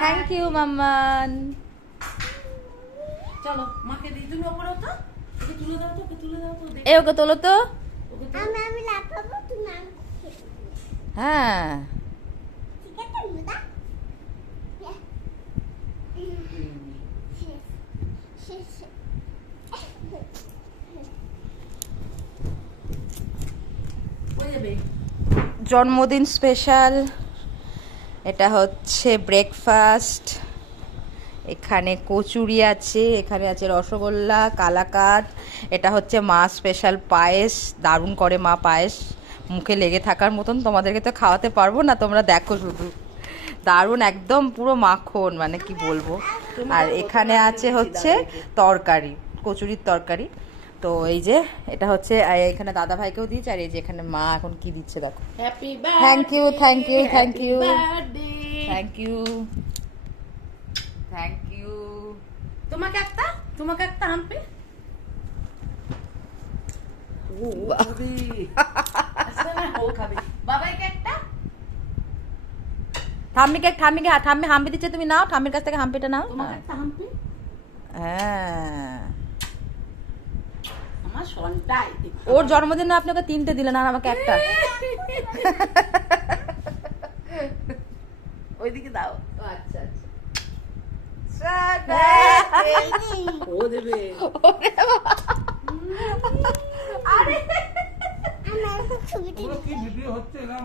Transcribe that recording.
Thank you মাম্মান। চলো মাকে দিই, তুমি ওপরে তো ওকে তুলে দাও তো, ওকে তুলে দাও তো। এ ওকে তোলো তো। আমি লাফাবো, তুমি হ্যাঁ ঠিক আছে মুদা। হয়ে যাবে। জন্মদিন স্পেশাল, এটা হচ্ছে ব্রেকফাস্ট। এখানে কচুরি আছে, এখানে আছে রসগোল্লা, কালাকাঁদ, এটা হচ্ছে মা স্পেশাল পায়েস, দারুণ করে মা পায়েস, মুখে লেগে থাকার মতন। তোমাদেরকে তো খাওয়াতে পারবো না, তোমরা দেখো শুধু, দারুণ একদম পুরো মাখন, মানে কি বলবো। আর এখানে আছে হচ্ছে তরকারি, কচুরির তরকারি। তো এই যে এটা হচ্ছে, এখানে দাদা ভাইকেও দিয়েছে, আর এই যে এখানে মা এখন কি দিচ্ছে দেখো। Happy thank you, thank you, thank you, birthday. Thank you, thank you. তোমাকে একটা হাম্পি। ও খাবে। আচ্ছা না, ও খাবে। বাবাইকে একটা। ঠাম্মিকে ঠাম্মি হাম্পি দিচ্ছে, তুমি নাও, ঠাম্মির কাছ থেকে হাম্পিটা নাও। তোমাকে একটা হাম্পি। হ্যাঁ, আমার সন্তাই। ওর জন্মদিনে আপনি ওকে 3টে দিলেন আর আমাকে একটা। ওইদিকে দাও। আচ্ছা আচ্ছা। ও দেবে। আমার ছবিটি কি ভিডিও হচ্ছে না